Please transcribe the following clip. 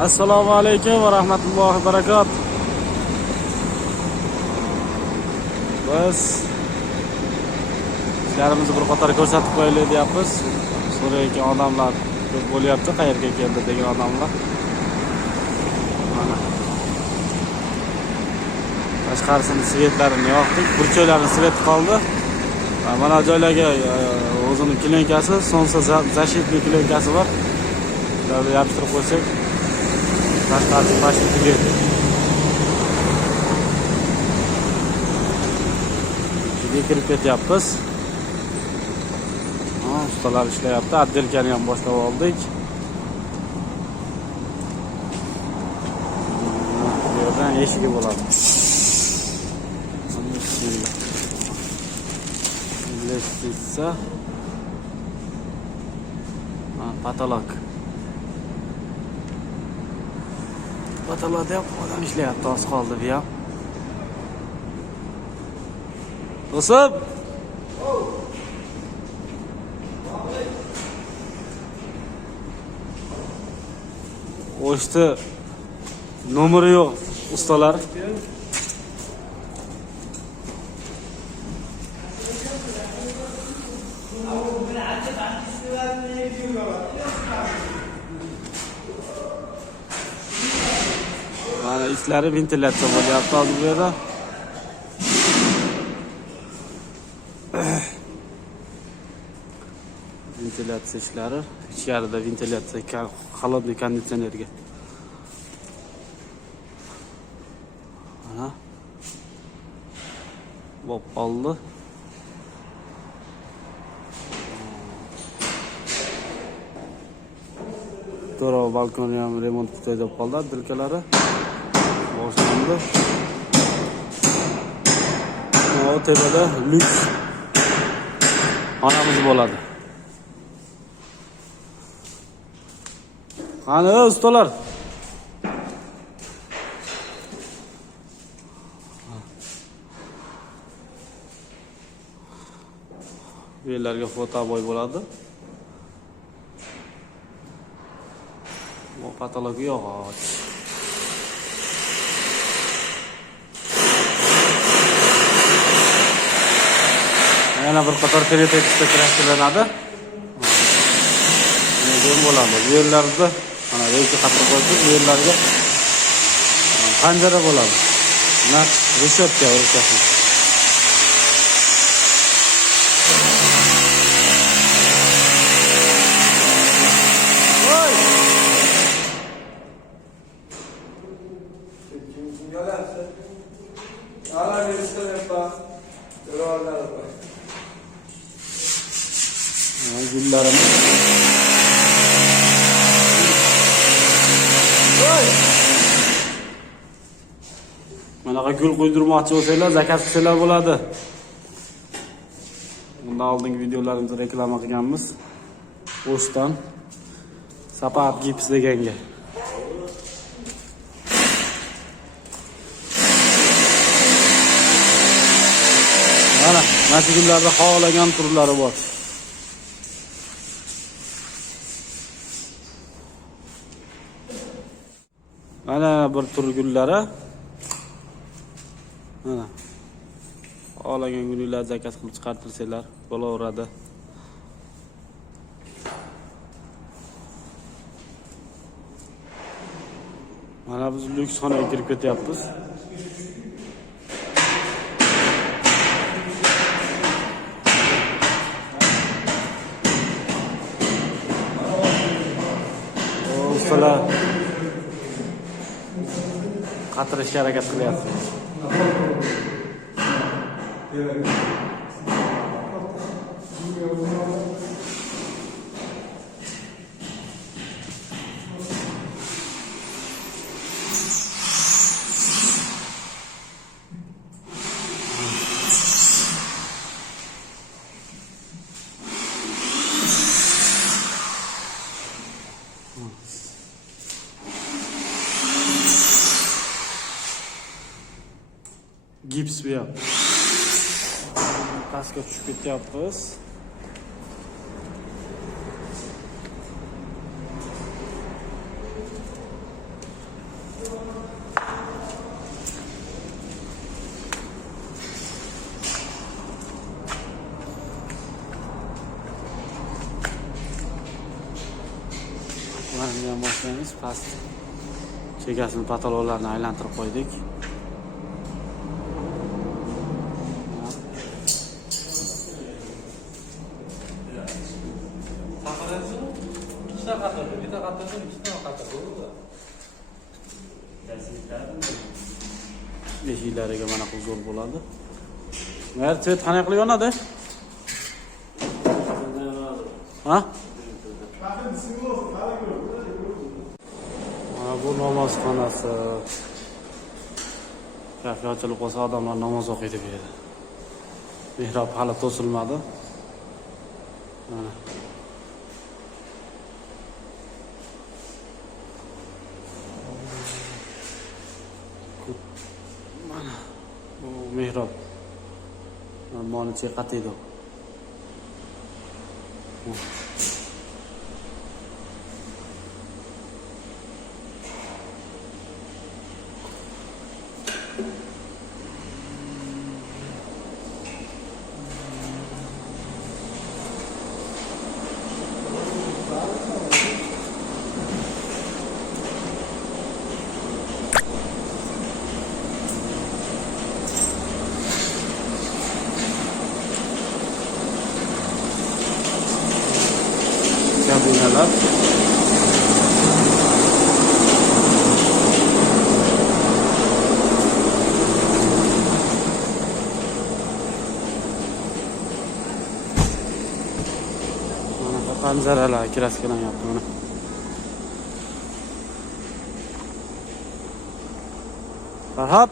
Assalomu alaykum va rahmatullohi va barakatuh. Biz ishlarimizni bir qator ko'rsatib qo'yaylik deyapmiz. So'rayotgan odamlar ko'p bo'lyapti, qayerga keldi degan odamlar. Mana tashqarisini svetlarini yoqdik, burchaklarni svet qoldi. Mana joylarga o'zining klinikasi, Sonsa защитный klinikasi bor. Ularni yopishtirib qo'ysak, tashqarisi pashti tugaydi. Ichiga kirib ketyapmiz. Ustalar ishlayapti. Отделкani ham boshlab oldik. Bu yerdan eshigi bo'ladi. Lestitsa. Patolog. Patologda ham odam ishlayapti, oz qoldi bu ham. Do'stim. O'shda nomeri yo'q ustalar. Mana ishlari ventilyatsiya bo'lyapti hozir bu yerda. Ventilyatsiya ishlari, ichkarida ventilyatsiya, холодный konditsionerga. Mana bo'p qoldi. To'ra balkonni ham remont qilib qoldi, dilkalari. Boshlandi. O tepada lyuks xonamiz bo'ladi. Qani ustalar? Bu yerlarga fotoboy bo'ladi. Bu patologiya yog'och. Yana bir qator teletekstda kirashtiriladi. Nega bo'ladi? Bu yerlarda mana yo'lga qator qo'yib, bu yerlarga panjara bo'ladi. Mana reshetka o'rashadi. Gullarimiz. Mana gul qo'ydirmoqchi bo'lsanglar, zakaz qilsalar bo'ladi. Bundan oldingi videolarimizda reklama qilganmiz. O'shdan Sapap gips deganga. Mana gullarda xohlagan turlari bor. Mana bir tur gullari. Mana. Xohlagan gullar zakaz qilib chiqartirsanglar bo'laveradi. Mana biz lyuks xonaga kirib ketyapmiz. Ustalar qatirishga harakat qilyapti. Gips bu ham. Pastga tushib ketyapmiz. Bundan boshlaymiz. Past chegasini patologlarni aylantirib qo'ydik. Eshiklariga mana huzur bo'ladi. Mer chet qanday qilib yonadi? Ha? Mana bu namozxonasi. Kafe ochilib qolsa odamlar namoz o'qiydi bu yerda. Mehrob hali to'silmadi. Mana. Mana bu mehrob. Mana chiqatidi. Kabinalar. Mana panjaralar kiraskalanyapti mana. Farhod